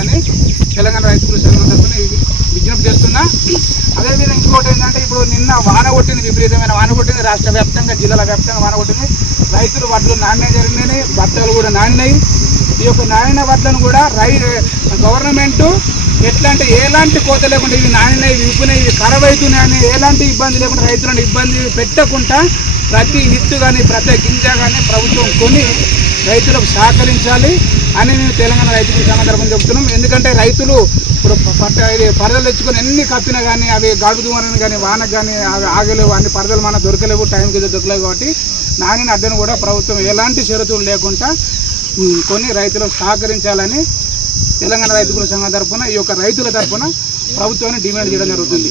చేయాలని తెలంగాణ రైతుల సంఘం తరఫున విజ్ఞప్తి చేస్తున్నా. అదేవిధంగా ఇంకోటి ఏంటంటే, ఇప్పుడు నిన్న వాన కొట్టింది, విపరీతమైన వాన కొట్టింది, రాష్ట్ర వ్యాప్తంగా జిల్లాల వ్యాప్తంగా వాన కొట్టింది. రైతులు వడ్లు నాణ్యం జరిగినాయి, బట్టలు కూడా నాణ్యాయి. ఈ యొక్క నాణ్య వడ్లను కూడా గవర్నమెంట్ ఎట్లా అంటే ఎలాంటి కోత లేకుండా ఇవి నాణ్యనవి విప్పునవి ఇవి ఖరాబ్ అవుతున్నాయని ఎలాంటి ఇబ్బంది లేకుండా రైతులను ఇబ్బంది పెట్టకుండా ప్రతి ఇత్తు కానీ ప్రతి గింజ కానీ ప్రభుత్వం కొని రైతులకు సహకరించాలి అని మేము తెలంగాణ రైతులకు సందర్భం చెబుతున్నాం. ఎందుకంటే రైతులు ఇప్పుడు పరదలు తెచ్చుకొని ఎన్ని కప్పినా కానీ అవి గాడుపు దుమారాన్ని కానీ వానకు కానీ అవి ఆగలేవు, అన్ని పరదలు మనకు దొరకలేవు, టైంకి దొరకలేవు. కాబట్టి నాణ్యన అడ్డను కూడా ప్రభుత్వం ఎలాంటి షరతులు లేకుండా కొని రైతులకు సహకరించాలని తెలంగాణ రైతుల సంఘం తరఫున ఈ యొక్క రైతుల తరఫున ప్రభుత్వాన్ని డిమాండ్ చేయడం జరుగుతుంది.